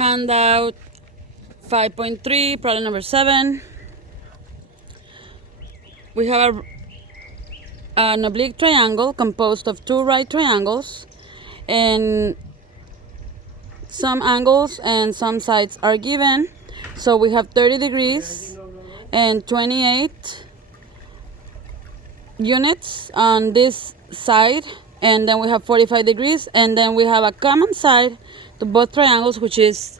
Handout 5.3, problem number 7. We have an oblique triangle composed of two right triangles, and some angles and some sides are given. So we have 30 degrees and 28 units on this side, and then we have 45 degrees, and then we have a common side to both triangles, which is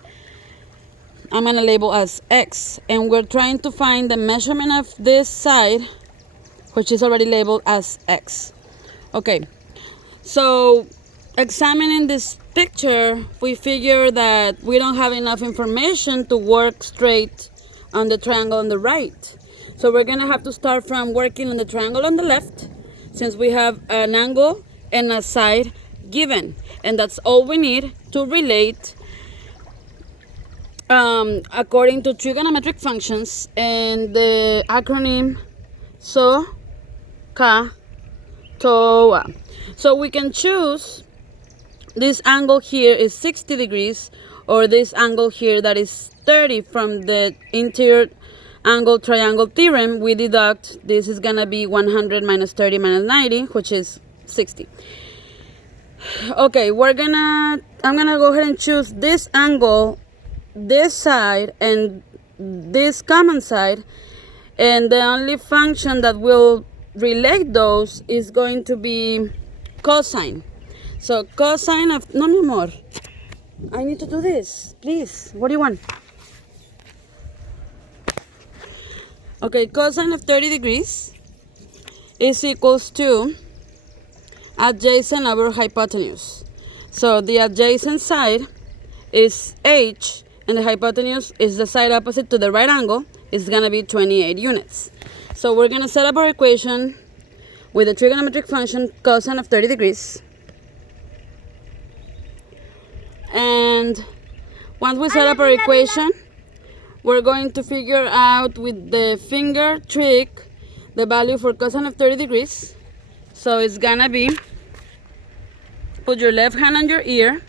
I'm going to label as X, and we're trying to find the measurement of this side, which is already labeled as X. Okay, so examining this picture, we figure that we don't have enough information to work straight on the triangle on the right. So we're gonna have to start from working on the triangle on the left, since we have an angle and a side given, and that's all we need to relate according to trigonometric functions and the acronym TOA. So we can choose this angle here is 60 degrees, or this angle here that is 30 from the interior angle triangle theorem. We deduct this is gonna be 100 minus 30 minus 90, which is 60. Okay, I'm gonna go ahead and choose this angle, this side, and this common side, and the only function that will relate those is going to be cosine. So cosine of, no mi amor, I need to do this, please, what do you want? Okay, cosine of 30 degrees is equals to adjacent over hypotenuse. So the adjacent side is h, and the hypotenuse is the side opposite to the right angle. It's gonna be 28 units. So we're gonna set up our equation with the trigonometric function cosine of 30 degrees. And once we set up our equation, we're going to figure out with the finger trick the value for cosine of 30 degrees. So it's gonna be, put your left hand on your ear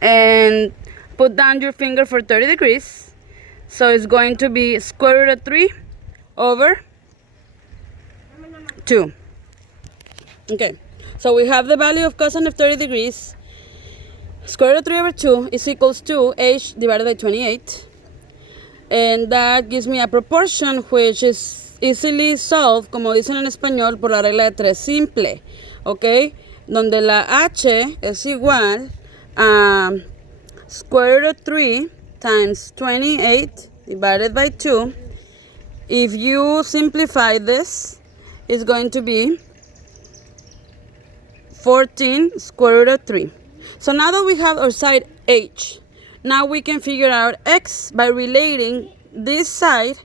and put down your finger for 30 degrees. So it's going to be square root of 3 over 2. Okay, so we have the value of cosine of 30 degrees. Square root of 3 over 2 is equals to h divided by 28. And that gives me a proportion which is easily solved, como dicen en español, por la regla de 3 simple. Ok, donde la h es igual a square root of 3 times 28 divided by 2. If you simplify this, it's going to be 14 square root of 3. So now that we have our side h, now we can figure out x by relating this side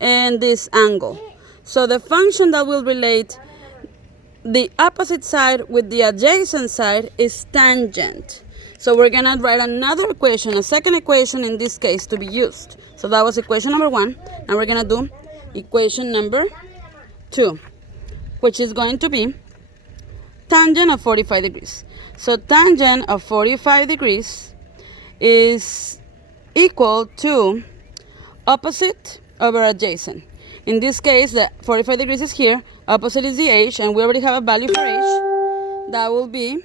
and this angle. So the function that will relate the opposite side with the adjacent side is tangent. So we're gonna write another equation, a second equation in this case, to be used. So that was equation number 1. Now we're gonna do equation number 2, which is going to be tangent of 45 degrees. So tangent of 45 degrees is equal to opposite over adjacent. In this case, the 45 degrees is here, opposite is the h, and we already have a value for h. That will be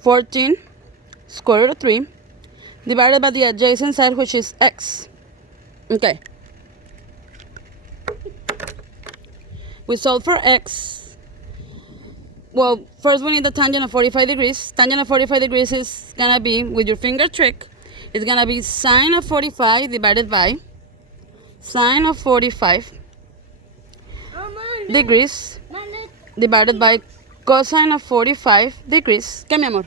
14 square root of 3 divided by the adjacent side, which is x. Okay. We solve for x. Well, first we need the tangent of 45 degrees. Tangent of 45 degrees is gonna be, with your finger trick, it's gonna be sine of 45 divided by sine of 45 degrees divided by cosine of 45 degrees. ¿Qué, mi amor?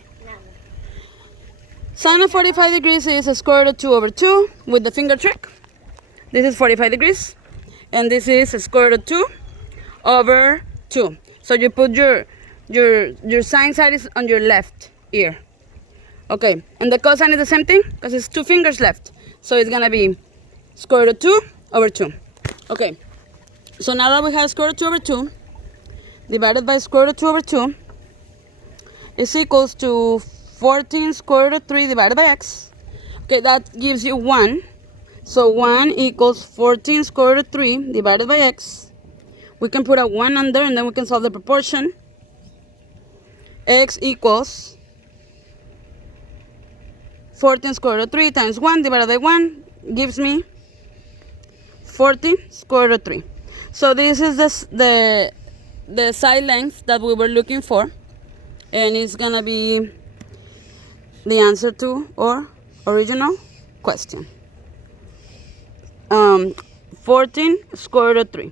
Sine of 45 degrees is a square root of 2 over 2 with the finger trick. This is 45 degrees, and this is a square root of 2 over 2. So you put your sine side is on your left ear. Okay, and the cosine is the same thing because it's 2 fingers left. So it's gonna be square root of 2 over 2. Okay, so now that we have square root of 2 over 2 divided by square root of 2 over 2 is equals to 14 square root of 3 divided by x. Okay, that gives you 1. So 1 equals 14 square root of 3 divided by x. We can put a 1 under and then we can solve the proportion. X equals 14 square root of 3 times 1 divided by 1 gives me 14 square root of 3. So this is the side length that we were looking for. And it's going to be the answer to our original question. 14 square root of 3.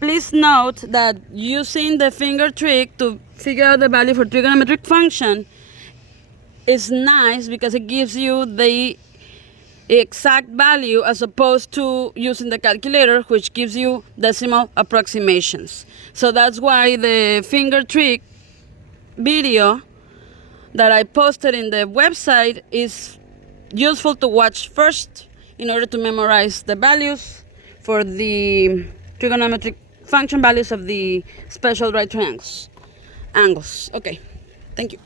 Please note that using the finger trick to figure out the value for trigonometric function is nice because it gives you the exact value as opposed to using the calculator, which gives you decimal approximations. So that's why the finger trick video that I posted in the website is useful to watch first in order to memorize the values for the trigonometric function values of the special right triangles. Okay, thank you.